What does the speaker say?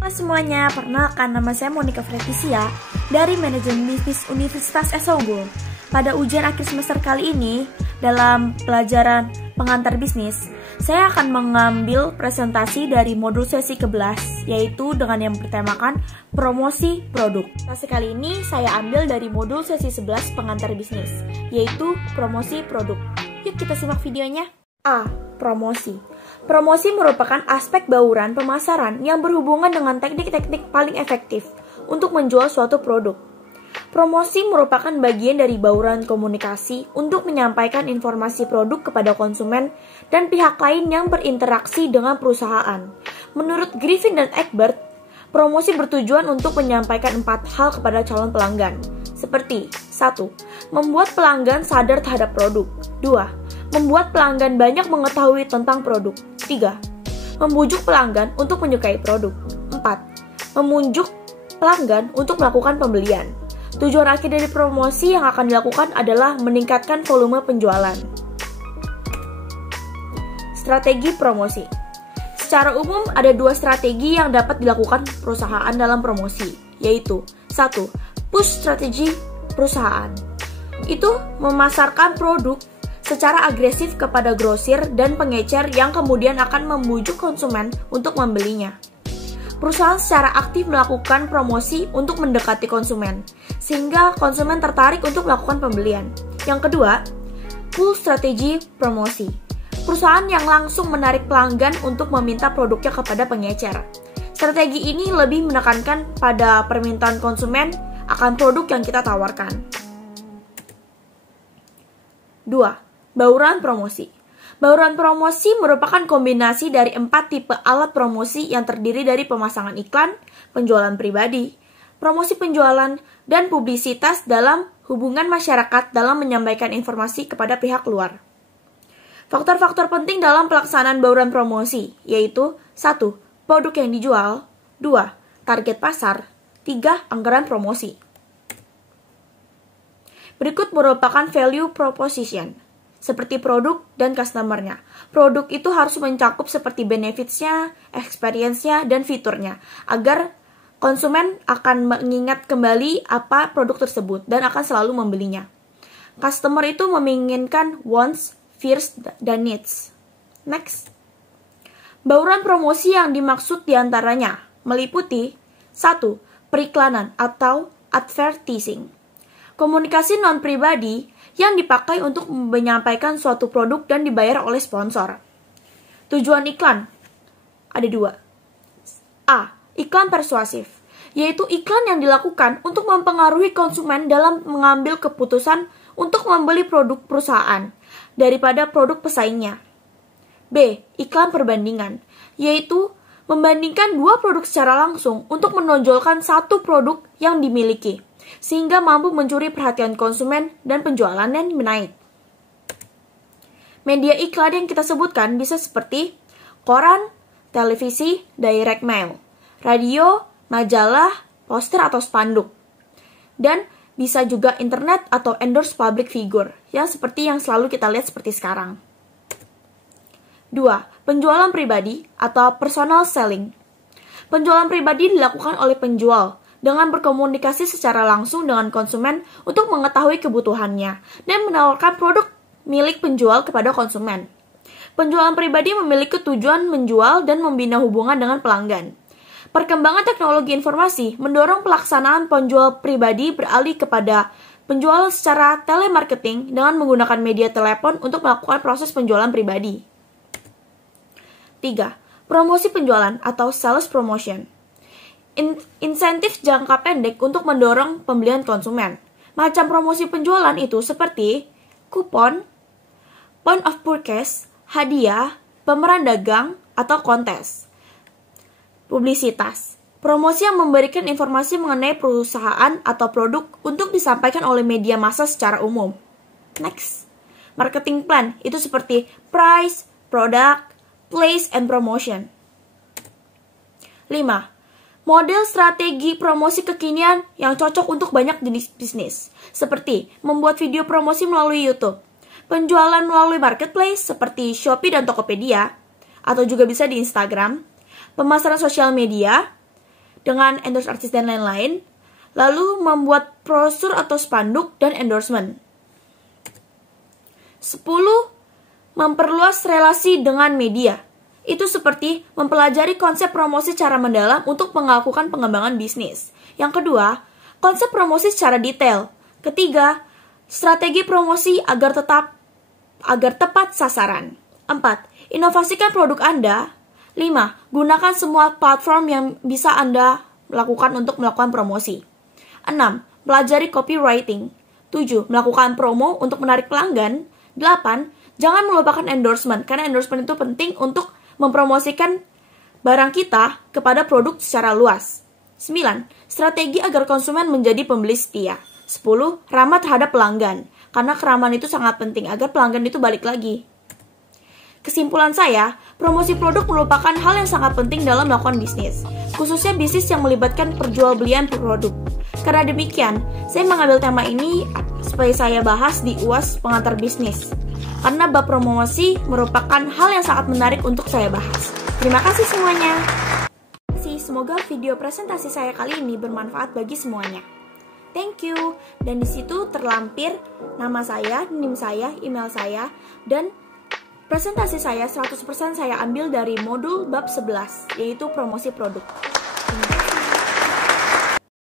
Halo semuanya, perkenalkan nama saya Monica Fretisia dari Manajemen Bisnis Universitas S. Unggul. Pada ujian akhir semester kali ini, dalam pelajaran pengantar bisnis, saya akan mengambil presentasi dari modul sesi ke-11, yaitu dengan yang bertemakan promosi produk. Presentasi kali ini saya ambil dari modul sesi 11 pengantar bisnis, yaitu promosi produk. Yuk kita simak videonya. A. Promosi. Promosi merupakan aspek bauran pemasaran yang berhubungan dengan teknik-teknik paling efektif untuk menjual suatu produk. Promosi merupakan bagian dari bauran komunikasi untuk menyampaikan informasi produk kepada konsumen dan pihak lain yang berinteraksi dengan perusahaan. Menurut Griffin dan Egbert, promosi bertujuan untuk menyampaikan 4 hal kepada calon pelanggan, seperti 1. Membuat pelanggan sadar terhadap produk. 2. Membuat pelanggan banyak mengetahui tentang produk. 3. Membujuk pelanggan untuk menyukai produk. 4. Memunjuk pelanggan untuk melakukan pembelian. Tujuan akhir dari promosi yang akan dilakukan adalah meningkatkan volume penjualan. Strategi promosi. Secara umum ada 2 strategi yang dapat dilakukan perusahaan dalam promosi, yaitu 1. Push strategi perusahaan. Itu memasarkan produk secara agresif kepada grosir dan pengecer yang kemudian akan membujuk konsumen untuk membelinya. Perusahaan secara aktif melakukan promosi untuk mendekati konsumen, sehingga konsumen tertarik untuk melakukan pembelian. Yang kedua, pull strategi promosi. Perusahaan yang langsung menarik pelanggan untuk meminta produknya kepada pengecer. Strategi ini lebih menekankan pada permintaan konsumen akan produk yang kita tawarkan. 2. Bauran promosi. Bauran promosi merupakan kombinasi dari 4 tipe alat promosi yang terdiri dari pemasangan iklan, penjualan pribadi, promosi penjualan, dan publisitas dalam hubungan masyarakat dalam menyampaikan informasi kepada pihak luar. Faktor-faktor penting dalam pelaksanaan bauran promosi yaitu 1. Produk yang dijual, 2. Target pasar, 3. Anggaran promosi. Berikut merupakan value proposition, seperti produk dan customer-nya. Produk itu harus mencakup seperti benefits-nya, experience-nya, dan fiturnya, agar konsumen akan mengingat kembali apa produk tersebut dan akan selalu membelinya. Customer itu menginginkan wants, fears, dan needs. Next. Bauran promosi yang dimaksud diantaranya meliputi 1. Periklanan atau advertising. Komunikasi non-pribadi yang dipakai untuk menyampaikan suatu produk dan dibayar oleh sponsor. Tujuan iklan ada 2. A. Iklan persuasif, yaitu iklan yang dilakukan untuk mempengaruhi konsumen dalam mengambil keputusan untuk membeli produk perusahaan daripada produk pesaingnya. B. Iklan perbandingan, yaitu membandingkan 2 produk secara langsung untuk menonjolkan satu produk yang dimiliki, sehingga mampu mencuri perhatian konsumen dan penjualannya menaik. Media iklan yang kita sebutkan bisa seperti koran, televisi, direct mail, radio, majalah, poster atau spanduk, dan bisa juga internet atau endorse public figure, yang seperti yang selalu kita lihat seperti sekarang. 2. Penjualan pribadi atau personal selling. Penjualan pribadi dilakukan oleh penjual dengan berkomunikasi secara langsung dengan konsumen untuk mengetahui kebutuhannya dan menawarkan produk milik penjual kepada konsumen. Penjualan pribadi memiliki tujuan menjual dan membina hubungan dengan pelanggan. Perkembangan teknologi informasi mendorong pelaksanaan penjual pribadi beralih kepada penjual secara telemarketing dengan menggunakan media telepon untuk melakukan proses penjualan pribadi. 3. Promosi penjualan atau sales promotion. Insentif jangka pendek untuk mendorong pembelian konsumen. Macam promosi penjualan itu seperti kupon, point of purchase, hadiah, pemeran dagang, atau kontes. Publisitas. Promosi yang memberikan informasi mengenai perusahaan atau produk untuk disampaikan oleh media massa secara umum. Next. Marketing plan itu seperti price, product, place, and promotion. 5. Model strategi promosi kekinian yang cocok untuk banyak jenis bisnis, seperti membuat video promosi melalui YouTube, penjualan melalui marketplace seperti Shopee dan Tokopedia, atau juga bisa di Instagram, pemasaran sosial media, dengan endorse artis dan lain-lain, lalu membuat brosur atau spanduk dan endorsement. 10. Memperluas relasi dengan media. Itu seperti mempelajari konsep promosi secara mendalam untuk melakukan pengembangan bisnis. Yang kedua, konsep promosi secara detail. Ketiga, strategi promosi agar tepat sasaran. 4. Inovasikan produk Anda. 5. Gunakan semua platform yang bisa Anda lakukan untuk melakukan promosi. 6. Pelajari copywriting. 7. Melakukan promo untuk menarik pelanggan. 8. Jangan melupakan endorsement, karena endorsement itu penting untuk mempromosikan barang kita kepada produk secara luas. 9. Strategi agar konsumen menjadi pembeli setia. 10. Ramah terhadap pelanggan, karena keramahan itu sangat penting agar pelanggan itu balik lagi. Kesimpulan saya, promosi produk merupakan hal yang sangat penting dalam melakukan bisnis, khususnya bisnis yang melibatkan perjualbelian produk. Karena demikian, saya mengambil tema ini supaya saya bahas di UAS pengantar bisnis. Karena bab promosi merupakan hal yang sangat menarik untuk saya bahas. Terima kasih semuanya. Semoga video presentasi saya kali ini bermanfaat bagi semuanya. Thank you. Dan di situ terlampir nama saya, NIM saya, email saya, dan presentasi saya 100% saya ambil dari modul bab 11, yaitu promosi produk.